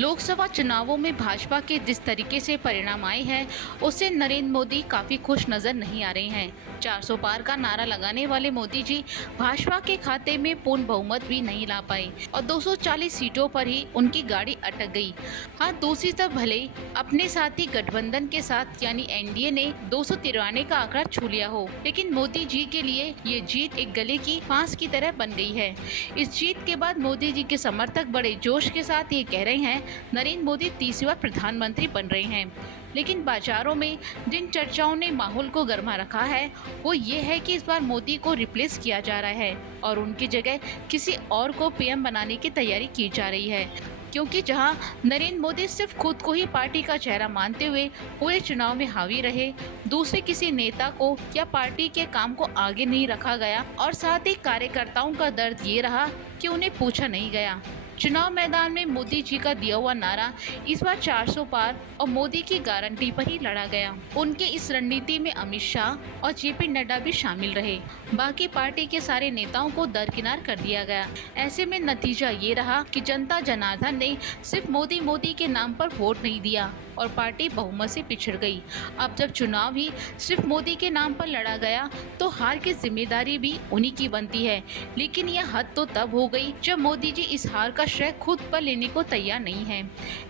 लोकसभा चुनावों में भाजपा के जिस तरीके से परिणाम आए हैं उससे नरेंद्र मोदी काफी खुश नजर नहीं आ रहे हैं। 400 पार का नारा लगाने वाले मोदी जी भाजपा के खाते में पूर्ण बहुमत भी नहीं ला पाए और 240 सीटों पर ही उनकी गाड़ी अटक गई। हाँ, दूसरी तरफ भले अपने साथी गठबंधन के साथ यानी एनडीए ने 293 का आंकड़ा छू लिया हो, लेकिन मोदी जी के लिए ये जीत एक गले की फांस की तरह बन गई है। इस जीत के बाद मोदी जी के समर्थक बड़े जोश के साथ ये कह रहे हैं नरेंद्र मोदी तीसरी बार प्रधानमंत्री बन रहे हैं। लेकिन बाजारों में जिन चर्चाओं ने माहौल को गर्मा रखा है वो ये है कि इस बार मोदी को रिप्लेस किया जा रहा है और उनकी जगह किसी और को पीएम बनाने की तैयारी की जा रही है। क्योंकि जहां नरेंद्र मोदी सिर्फ खुद को ही पार्टी का चेहरा मानते हुए पूरे चुनाव में हावी रहे, दूसरे किसी नेता को या पार्टी के काम को आगे नहीं रखा गया और साथ ही कार्यकर्ताओं का दर्द ये रहा कि उन्हें पूछा नहीं गया। चुनाव मैदान में मोदी जी का दिया हुआ नारा इस बार 400 पार और मोदी की गारंटी पर ही लड़ा गया। उनके इस रणनीति में अमित शाह और जेपी नड्डा भी शामिल रहे। बाकी पार्टी के सारे नेताओं को दरकिनार कर दिया गया। ऐसे में नतीजा ये रहा कि जनता जनार्दन ने सिर्फ मोदी मोदी के नाम पर वोट नहीं दिया और पार्टी बहुमत से पिछड़ गई। अब जब चुनाव ही सिर्फ मोदी के नाम पर लड़ा गया तो हार की जिम्मेदारी भी उन्हीं की बनती है। लेकिन यह हद तो तब हो गई जब मोदी जी इस हार का श्रेय खुद पर लेने को तैयार नहीं है।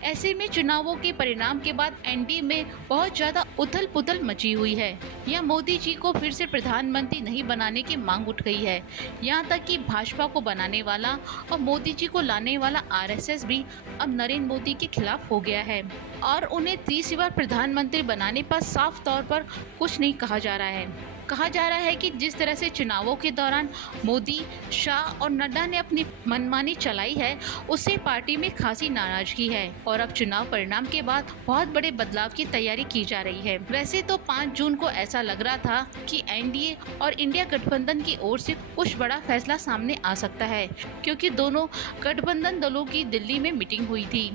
ऐसे में चुनावों के परिणाम के बाद एनडीए में बहुत ज्यादा उथल पुथल मची हुई है। यह मोदी जी को फिर से प्रधानमंत्री नहीं बनाने की मांग उठ गई है। यहाँ तक कि भाजपा को बनाने वाला और मोदी जी को लाने वाला आरएसएस भी अब नरेंद्र मोदी के खिलाफ हो गया है और उन्हें तीसरी बार प्रधानमंत्री बनाने पर साफ तौर पर कुछ नहीं कहा जा रहा है। कहा जा रहा है कि जिस तरह से चुनावों के दौरान मोदी, शाह और नड्डा ने अपनी मनमानी चलाई है उससे पार्टी में खासी नाराजगी है और अब चुनाव परिणाम के बाद बहुत बड़े बदलाव की तैयारी की जा रही है। वैसे तो 5 जून को ऐसा लग रहा था कि एनडीए और इंडिया गठबंधन की ओर से कुछ बड़ा फैसला सामने आ सकता है, क्योंकि दोनों गठबंधन दलों की दिल्ली में मीटिंग हुई थी।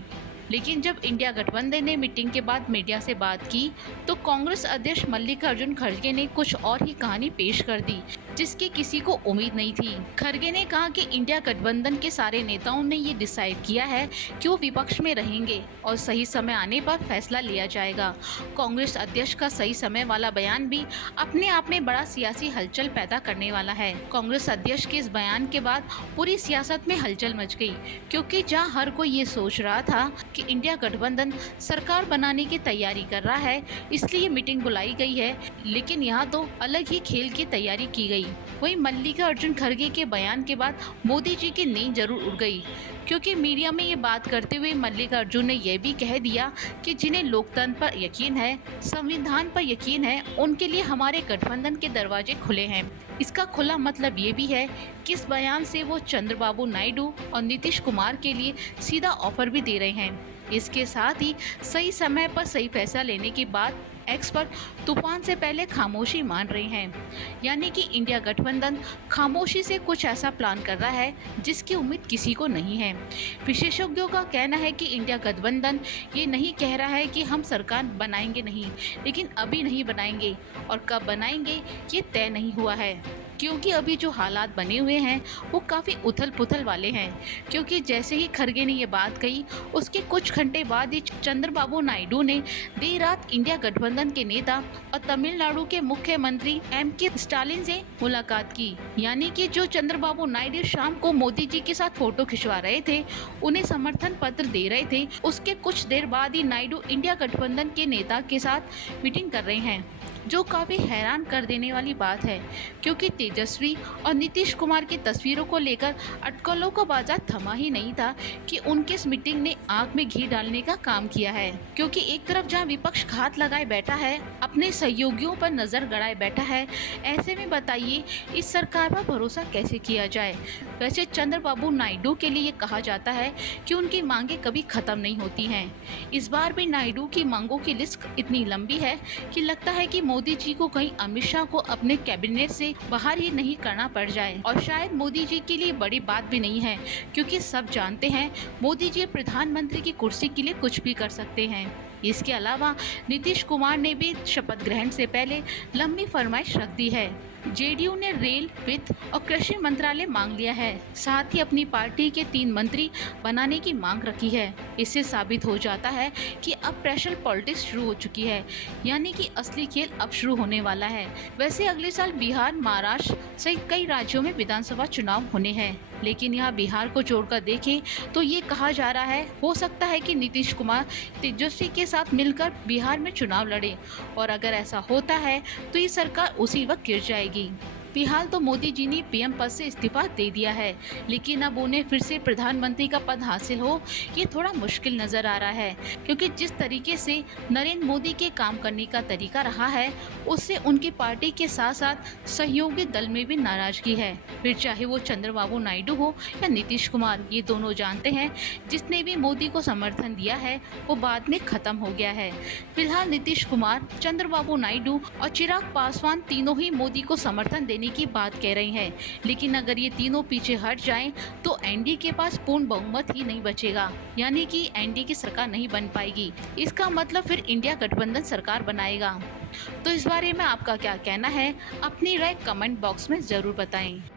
लेकिन जब इंडिया गठबंधन ने मीटिंग के बाद मीडिया से बात की तो कांग्रेस अध्यक्ष मल्लिकार्जुन खड़गे ने कुछ और ही कहानी पेश कर दी जिसकी किसी को उम्मीद नहीं थी। खड़गे ने कहा कि इंडिया गठबंधन के सारे नेताओं ने ये डिसाइड किया है कि वो विपक्ष में रहेंगे और सही समय आने पर फैसला लिया जाएगा। कांग्रेस अध्यक्ष का सही समय वाला बयान भी अपने आप में बड़ा सियासी हलचल पैदा करने वाला है। कांग्रेस अध्यक्ष के इस बयान के बाद पूरी सियासत में हलचल मच गई, क्योंकि जहाँ हर कोई ये सोच रहा था कि इंडिया गठबंधन सरकार बनाने की तैयारी कर रहा है इसलिए मीटिंग बुलाई गई है, लेकिन यहाँ तो अलग ही खेल की तैयारी की गई। वहीं मल्लिकार्जुन खड़गे के बयान के बाद मोदी जी की नींद जरूर उड़ गई, क्योंकि मीडिया में ये बात करते हुए मल्लिकार्जुन ने यह भी कह दिया कि जिन्हें लोकतंत्र पर यकीन है, संविधान पर यकीन है, उनके लिए हमारे गठबंधन के दरवाजे खुले हैं। इसका खुला मतलब ये भी है कि इस बयान से वो चंद्रबाबू नायडू और नीतीश कुमार के लिए सीधा ऑफर भी दे रहे हैं। इसके साथ ही सही समय पर सही फैसला लेने की बात एक्सपर्ट तूफान से पहले खामोशी मान रहे हैं, यानी कि इंडिया गठबंधन खामोशी से कुछ ऐसा प्लान कर रहा है जिसकी उम्मीद किसी को नहीं है। विशेषज्ञों का कहना है कि इंडिया गठबंधन ये नहीं कह रहा है कि हम सरकार बनाएंगे नहीं, लेकिन अभी नहीं बनाएंगे और कब बनाएंगे ये तय नहीं हुआ है, क्योंकि अभी जो हालात बने हुए हैं वो काफ़ी उथल पुथल वाले हैं। क्योंकि जैसे ही खड़गे ने ये बात कही उसके कुछ घंटे बाद ही चंद्रबाबू नायडू ने देर रात इंडिया गठबंधन के नेता और तमिलनाडु के मुख्यमंत्री एम.के. स्टालिन से मुलाकात की। यानी कि जो चंद्रबाबू नायडू शाम को मोदी जी के साथ फोटो खिंचवा रहे थे, उन्हें समर्थन पत्र दे रहे थे, उसके कुछ देर बाद ही नायडू इंडिया गठबंधन के नेता के साथ मीटिंग कर रहे हैं, जो काफ़ी हैरान कर देने वाली बात है। क्योंकि तेजस्वी और नीतीश कुमार की तस्वीरों को लेकर अटकलों का बाजार थमा ही नहीं था कि उनके इस मीटिंग ने आग में घी डालने का काम किया है। क्योंकि एक तरफ जहां विपक्ष घात लगाए बैठा है, अपने सहयोगियों पर नजर गड़ाए बैठा है, ऐसे में बताइए इस सरकार पर भरोसा कैसे किया जाए। वैसे चंद्रबाबू नायडू के लिए कहा जाता है कि उनकी मांगे कभी खत्म नहीं होती हैं। इस बार भी नायडू की मांगों की लिस्ट इतनी लंबी है कि लगता है कि मोदी जी को कहीं अमित शाह को अपने कैबिनेट से बाहर ही नहीं करना पड़ जाए। और शायद मोदी जी के लिए बड़ी बात भी नहीं है, क्योंकि सब जानते हैं मोदी जी प्रधानमंत्री की कुर्सी के लिए कुछ भी कर सकते हैं। इसके अलावा नीतीश कुमार ने भी शपथ ग्रहण से पहले लंबी फरमाइश रख दी है। जेडीयू ने रेल, वित्त और कृषि मंत्रालय मांग लिया है। साथ ही अपनी पार्टी के 3 मंत्री बनाने की मांग रखी है। इससे साबित हो जाता है कि अब प्रेशर पॉलिटिक्स शुरू हो चुकी है, यानी कि असली खेल अब शुरू होने वाला है। वैसे अगले साल बिहार, महाराष्ट्र सहित कई राज्यों में विधानसभा चुनाव होने हैं, लेकिन यहाँ बिहार को जोड़कर देखें तो ये कहा जा रहा है हो सकता है कि नीतीश कुमार तेजस्वी के साथ मिलकर बिहार में चुनाव लड़े, और अगर ऐसा होता है तो ये सरकार उसी वक्त गिर जाएगी। फिलहाल तो मोदी जी ने पीएम पद से इस्तीफा दे दिया है, लेकिन अब उन्हें फिर से प्रधानमंत्री का पद हासिल हो ये थोड़ा मुश्किल नजर आ रहा है, क्योंकि जिस तरीके से नरेंद्र मोदी के काम करने का तरीका रहा है उससे उनकी पार्टी के साथ साथ सहयोगी दल में भी नाराजगी है। फिर चाहे वो चंद्रबाबू नायडू हो या नीतीश कुमार, ये दोनों जानते हैं जिसने भी मोदी को समर्थन दिया है वो बाद में खत्म हो गया है। फिलहाल नीतीश कुमार, चंद्रबाबू नायडू और चिराग पासवान तीनों ही मोदी को समर्थन देने की बात कह रहे हैं, लेकिन अगर ये तीनों पीछे हट जाएं तो एनडीए के पास पूर्ण बहुमत ही नहीं बचेगा, यानी कि एनडीए की सरकार नहीं बन पाएगी। इसका मतलब फिर इंडिया गठबंधन सरकार बनाएगा। तो इस बारे में आपका क्या कहना है? अपनी राय कमेंट बॉक्स में जरूर बताएं।